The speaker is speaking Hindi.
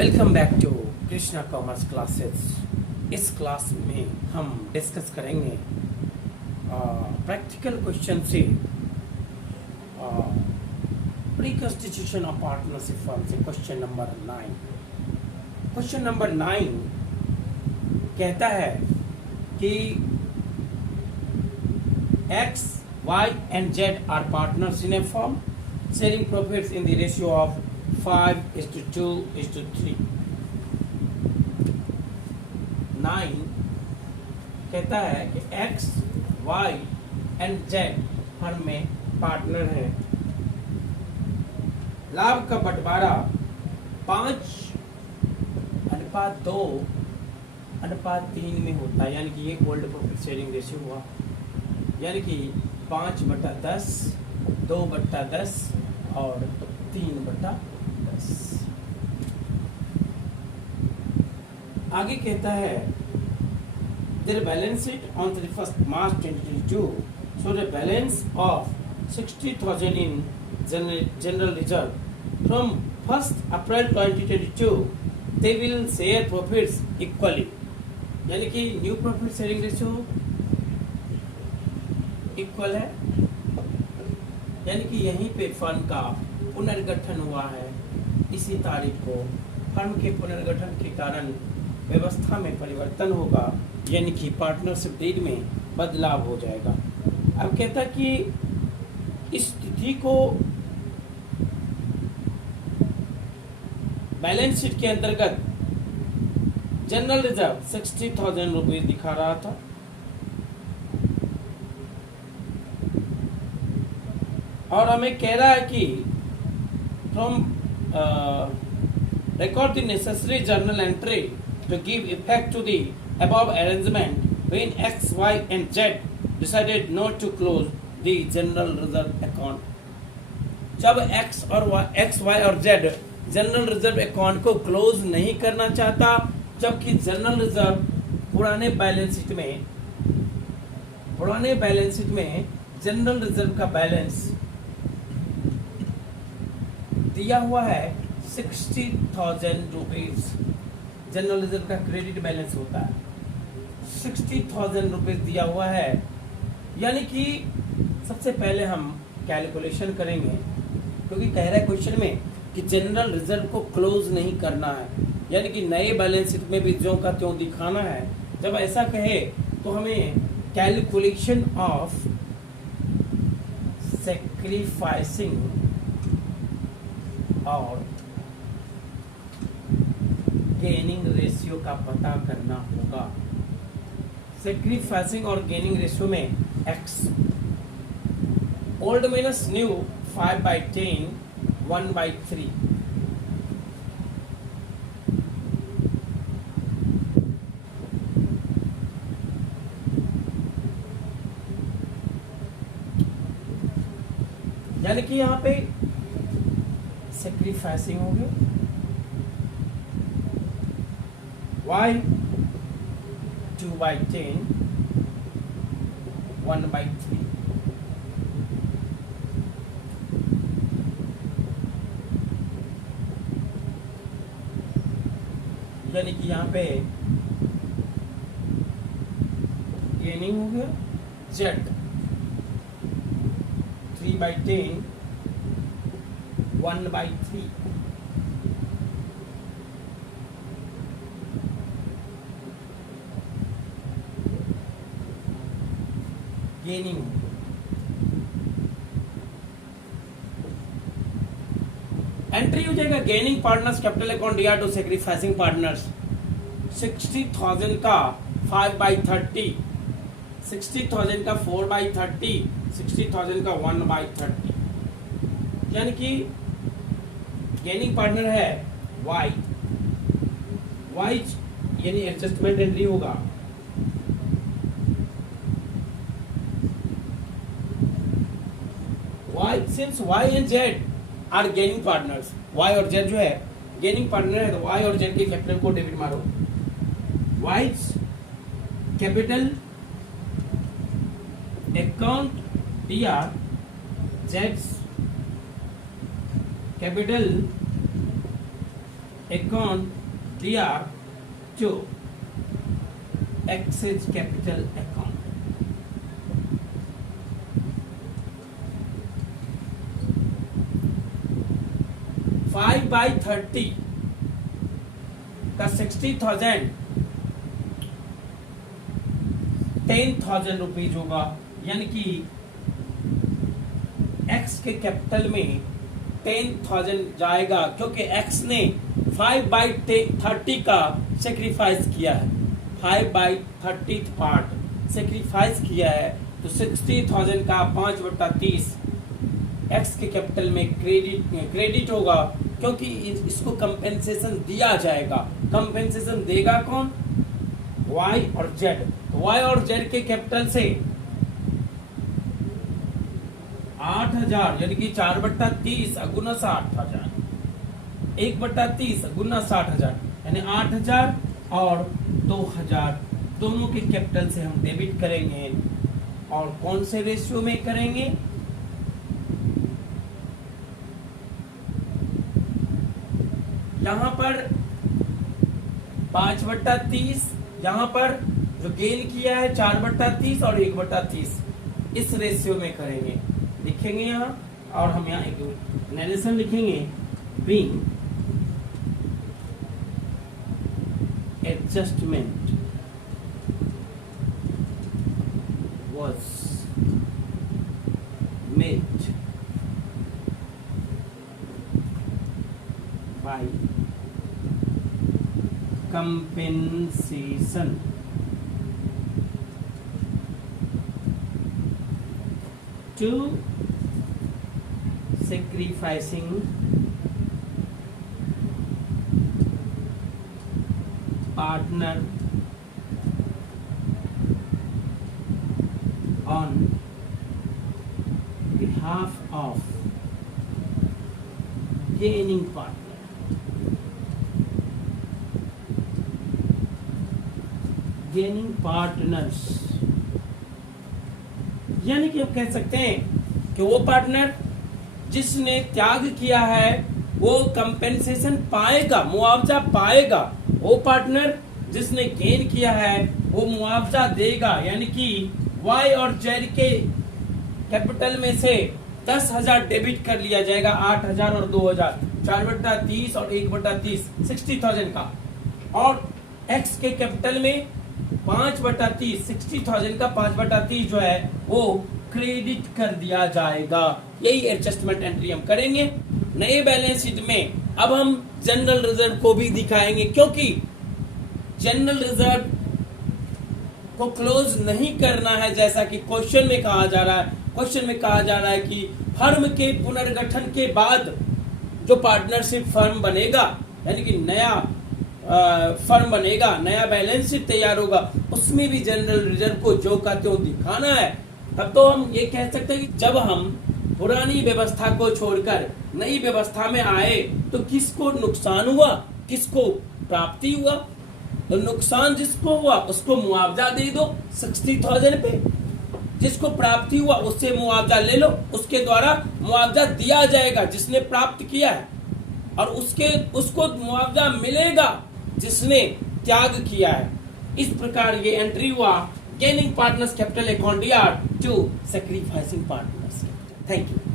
Welcome back to Krishna commerce classes. इस क्लास में हम डिस्कस करेंगे प्रैक्टिकल क्वेश्चन से pre constitution of partnership firm से क्वेश्चन नंबर 9। क्वेश्चन नंबर 9 कहता है कि X, Y and Z are partners in a firm sharing profits in the ratio of 5:2:3। 9 कहता है कि X, Y and Z firm में पार्टनर है। लाभ का बंटवारा 5:2:3 में होता है, यानी कि ये ओल्ड प्रॉफिट शेयरिंग रेशियो हुआ, यानी कि 5/10, 2/10 और 3/10। आगे कहता है their balance sheet on 31st March 2022 shows a balance of 60,000 in general reserve. From 1st April 2022 they will share profits equally, यानी कि new profit sharing ratio equal है, यानी कि यहीं पे फर्म का पुनर्गठन हुआ है। इसी तारीख को फर्म के पुनर्गठन के कारण व्यवस्था में परिवर्तन होगा, यानी कि पार्टनरशिप डीड में बदलाव हो जाएगा। अब कहता कि इस तिथि को बैलेंस शीट के अंतर्गत जनरल रिजर्व 60,000 रुपये दिखा रहा था, और हमें कह रहा है कि from record the necessary journal entry to give effect to the above arrangement when X, Y and Z decided not to close the general reserve account। जब X, Y और Z जनरल रिजर्व अकाउंट को क्लोज नहीं करना चाहता, जबकि जनरल रिजर्व पुराने बैलेंस शीट में जनरल रिजर्व का बैलेंस दिया हुआ है 60,000 रुपीज। जनरल रिजर्व का क्रेडिट बैलेंस होता है, 60,000 रुपीज दिया हुआ है, यानी कि सबसे पहले हम कैलकुलेशन करेंगे, क्योंकि कह रहा है क्वेश्चन में कि जनरल रिजर्व को क्लोज नहीं करना है, यानी कि नए बैलेंस शीट में भी ज्यों का त्यों दिखाना है। जब ऐसा कहे तो हमें कैलकुलेशन ऑफ सैक्रिफाइसिंग और गेनिंग रेशियो का पता करना होगा। सैक्रिफाइसिंग और गेनिंग रेशियो में X ओल्ड माइनस न्यू 5/10 1/3। यानी कि यहाँ पे सैक्रिफाइसिंग हो गया, Y 2/10 1/3। यानी कि यहाँ पे गेनिंग हो गया, Z 3/10 1/3। गेनिंग एंट्री हो जाएगा गेनिंग पार्टनर्स कैपिटल अकाउंट दिया टू सैक्रिफाइसिंग पार्टनर्स 60,000 का 5/30, 60,000 का 4/30, 60,000 का 1/30। यानी कि गेनिंग पार्टनर है Y यानी एडजस्टमेंट एंट्री होगा, since Y and Z are gaining partners, Y और Z जो है गेनिंग पार्टनर है, तो Y और Z के कैपिटल को डेबिट मारो। Y कैपिटल अकाउंट दिया, Z capital account DR to excess capital account. Five by 30 का 60,000 10,000 रुपीज होगा, यानी कि एक्स के कैपिटल में 10,000 जाएगा, क्योंकि एक्स ने 5/30 का सेक्रीफाइस किया है, 5/30 पार्ट सेक्रीफाइस किया है, तो 60,000 का 5/30 एक्स के कैपिटल में क्रेडिट होगा, क्योंकि इसको कंपेंसेशन दिया जाएगा। कंपेंसेशन देगा कौन? वाई और जेड। वाई और जेड के कैपिटल से 8,000 यानी कि 4/30 गुना 60,000, 1/30 गुना 60,000 यानी 8,000 और 2,000 दोनों के कैपिटल से हम डेबिट करेंगे। और कौन से रेशियो में करेंगे? यहां पर 5/30, यहां पर जो गेन किया है 4/30 और 1/30, इस रेशियो में करेंगे, लिखेंगे यहां। और हम यहां एक नरेशन लिखेंगे, being adjustment was made by compensation to sacrificing partner on behalf of gaining partner. Gaining partners यानी कि हम कह सकते हैं कि वो पार्टनर जिसने त्याग किया है वो कंपेंसेशन पाएगा, मुआवजा पाएगा। वो पार्टनर जिसने गेन किया है वो मुआवजा देगा, यानी कि वाई और जेड के कैपिटल में से 10,000 डेबिट कर लिया जाएगा, 8,000 और 2,000, 4/30 और 1/30, 60,000 का। और एक्स के कैपिटल में 5/30, 60,000 का 5/30 जो है वो क्रेडिट कर दिया जाएगा। यही एडजस्टमेंट एंट्री हम करेंगे। नए बैलेंस शीट में अब हम जनरल रिजर्व को भी दिखाएंगे, क्योंकि जनरल रिजर्व को क्लोज नहीं करना है, जैसा कि क्वेश्चन में कहा जा रहा है। क्वेश्चन में कहा जा रहा है कि फर्म के पुनर्गठन के बाद जो पार्टनरशिप फर्म बनेगा, यानी कि नया फर्म बनेगा, नया बैलेंस शीट तैयार होगा, उसमें भी जनरल रिजर्व को जो का त्यों दिखाना है। तब तो हम ये कह सकते हैं कि जब हम पुरानी व्यवस्था को छोड़कर नई व्यवस्था में आए तो किसको नुकसान हुआ, किसको प्राप्ति हुआ। तो नुकसान जिसको हुआ उसको मुआवजा दे दो 60,000 पे, जिसको प्राप्ति हुआ उससे मुआवजा ले लो, उसके द्वारा मुआवजा दिया जाएगा जिसने प्राप्त किया है, और उसको मुआवजा मिलेगा जिसने त्याग किया है। इस प्रकार ये एंट्री हुआ gaining partners capital account DR to sacrificing partners. Thank you.